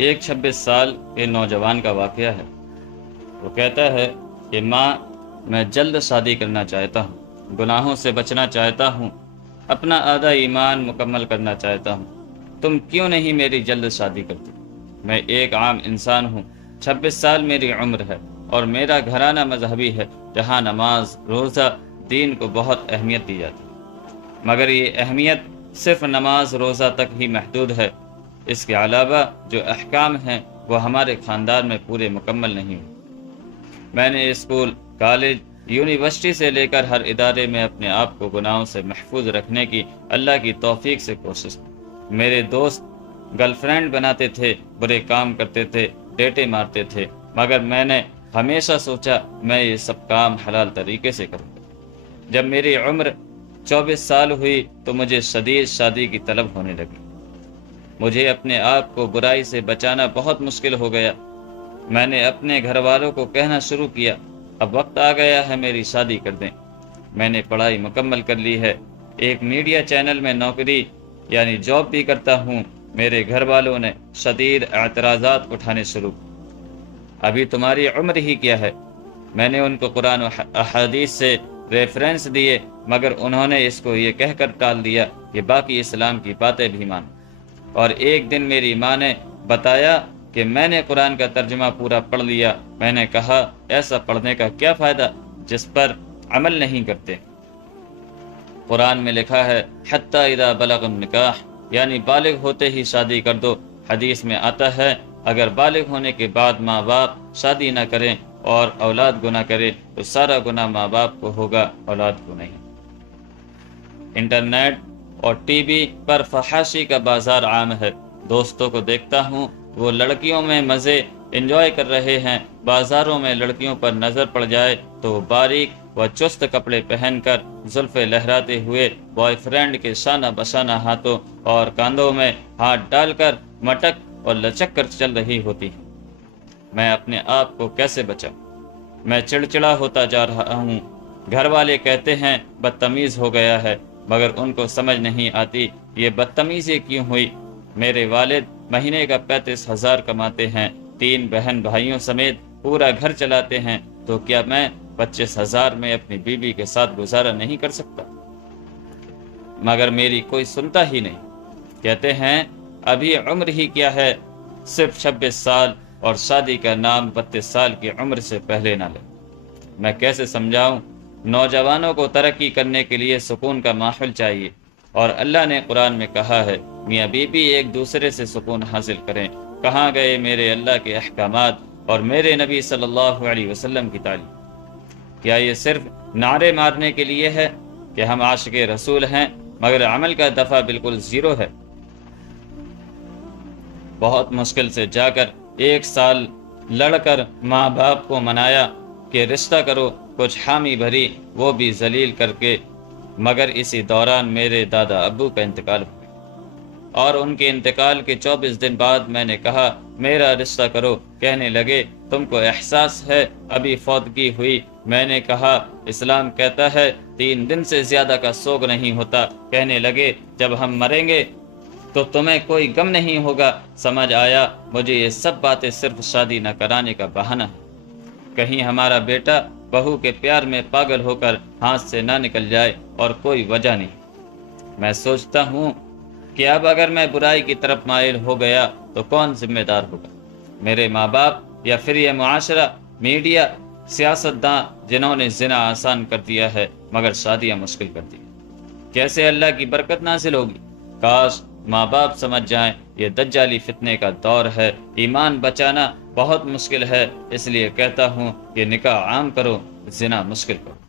ایک 26 سال کے نوجوان کا واقعہ ہے۔ وہ کہتا ہے کہ ماں، میں جلد شادی کرنا چاہتا ہوں، گناہوں سے بچنا چاہتا ہوں، اپنا آدھا ایمان مکمل کرنا چاہتا ہوں، تم کیوں نہیں میری جلد شادی کرتی؟ میں ایک عام انسان ہوں، 26 سال میری عمر ہے اور میرا گھرانہ مذہبی ہے جہاں نماز، روزہ، دین کو بہت اہمیت دی جاتی ہے، مگر یہ اہمیت صرف نماز روزہ تک ہی محدود ہے۔ اس کے علاوہ جو احکام ہیں وہ ہمارے خاندان میں پورے مکمل نہیں ہوئے۔ میں نے اسکول، کالج، یونیورسٹی سے لے کر ہر ادارے میں اپنے آپ کو گناہوں سے محفوظ رکھنے کی اللہ کی توفیق سے کوشش کی۔ میرے دوست گرل فرینڈ بناتے تھے، برے کام کرتے تھے، ڈیٹے مارتے تھے، مگر میں نے ہمیشہ سوچا میں یہ سب کام حلال طریقے سے کروں گا۔ جب میری عمر 24 سال ہوئی تو مجھے شدید شادی کی طلب ہونے لگی۔ مجھے اپنے آپ کو برائی سے بچانا بہت مشکل ہو گیا۔ میں نے اپنے گھر والوں کو کہنا شروع کیا، اب وقت آ گیا ہے میری شادی کر دیں۔ میں نے پڑھائی مکمل کر لی ہے، ایک میڈیا چینل میں نوکری یعنی جاب بھی کرتا ہوں۔ میرے گھر والوں نے شدید اعتراضات اٹھانے شروع کی۔ ابھی تمہاری عمر ہی کیا ہے؟ میں نے ان کو قرآن و احادیث سے ریفرنس دیے، مگر انہوں نے اس کو یہ کہہ کر ٹال دیا کہ باقی اسلام کی باتیں بھی مان۔ اور ایک دن میری ماں نے بتایا کہ میں نے قرآن کا ترجمہ پورا پڑھ لیا۔ میں نے کہا ایسا پڑھنے کا کیا فائدہ جس پر عمل نہیں کرتے؟ قرآن میں لکھا ہے حتیٰ اذا بلغ النکاح، یعنی بالغ ہوتے ہی شادی کر دو۔ حدیث میں آتا ہے اگر بالغ ہونے کے بعد ماں باپ شادی نہ کریں اور اولاد گناہ کرے تو سارا گناہ ماں باپ کو ہوگا، اولاد کو نہیں۔ انٹرنیٹ اور ٹی وی پر فحاشی کا بازار عام ہے۔ دوستوں کو دیکھتا ہوں وہ لڑکیوں میں مزے انجوائے کر رہے ہیں۔ بازاروں میں لڑکیوں پر نظر پڑ جائے تو وہ باریک و چست کپڑے پہن کر زلفیں لہراتے ہوئے بوائے فرینڈ کے شانہ بشانہ ہاتھوں اور کاندھوں میں ہاتھ ڈال کر مٹک اور لچک کر چل رہی ہوتی ہیں۔ میں اپنے آپ کو کیسے بچاؤں؟ میں چڑچڑا ہوتا جا رہا ہوں۔ گھر والے کہتے ہیں بدتمیز ہو گیا ہے، مگر ان کو سمجھ نہیں آتی یہ بدتمیزی کیوں ہوئی۔ میرے والد مہینے کا 35,000 کماتے ہیں، 3 بہن بھائیوں سمیت پورا گھر چلاتے ہیں، تو کیا میں 25,000 میں اپنی بیوی کے ساتھ گزارا نہیں کر سکتا؟ مگر میری کوئی سنتا ہی نہیں۔ کہتے ہیں ابھی عمر ہی کیا ہے، صرف 26 سال، اور شادی کا نام 32 سال کی عمر سے پہلے نہ لے۔ میں کیسے سمجھاؤں؟ نوجوانوں کو ترقی کرنے کے لیے سکون کا ماحول چاہیے، اور اللہ نے قرآن میں کہا ہے میاں بیوی ایک دوسرے سے سکون حاصل کریں۔ کہاں گئے میرے اللہ کے احکامات اور میرے نبی صلی اللہ علیہ وسلم کی تعلیم؟ کیا یہ صرف نعرے مارنے کے لیے ہے کہ ہم عاشق رسول ہیں، مگر عمل کا دفعہ بالکل زیرو ہے؟ بہت مشکل سے جا کر 1 سال لڑ کر ماں باپ کو منایا کہ رشتہ کرو، کچھ حامی بھری، وہ بھی ذلیل کر کے، مگر اسی دوران میرے دادا ابو کا انتقال ہوا، اور ان کے انتقال کے 24 دن بعد میں نے کہا میرا رشتہ کرو۔ کہنے لگے تم کو احساس ہے ابھی فوتگی ہوئی؟ میں نے کہا اسلام کہتا ہے 3 دن سے زیادہ کا سوگ نہیں ہوتا۔ کہنے لگے جب ہم مریں گے تو تمہیں کوئی غم نہیں ہوگا۔ سمجھ آیا مجھے یہ سب باتیں صرف شادی نہ کرانے کا بہانہ ہے، کہیں ہمارا بیٹا بہو کے پیار میں پاگل ہو کر ہاتھ سے نہ نکل جائے، اور کوئی وجہ نہیں۔ میں سوچتا ہوں کہ اب اگر میں برائی کی طرف مائل ہو گیا تو کون ذمہ دار ہوگا؟ میرے ماں باپ یا پھر یہ معاشرہ، میڈیا، سیاستداں جنہوں نے زنا آسان کر دیا ہے مگر شادیاں مشکل کر دی؟ کیسے اللہ کی برکت نازل ہوگی؟ کاش ماں باپ سمجھ جائیں یہ دجالی فتنے کا دور ہے، ایمان بچانا بہت مشکل ہے، اس لیے کہتا ہوں کہ نکاح عام کرو، زنا مشکل کرو۔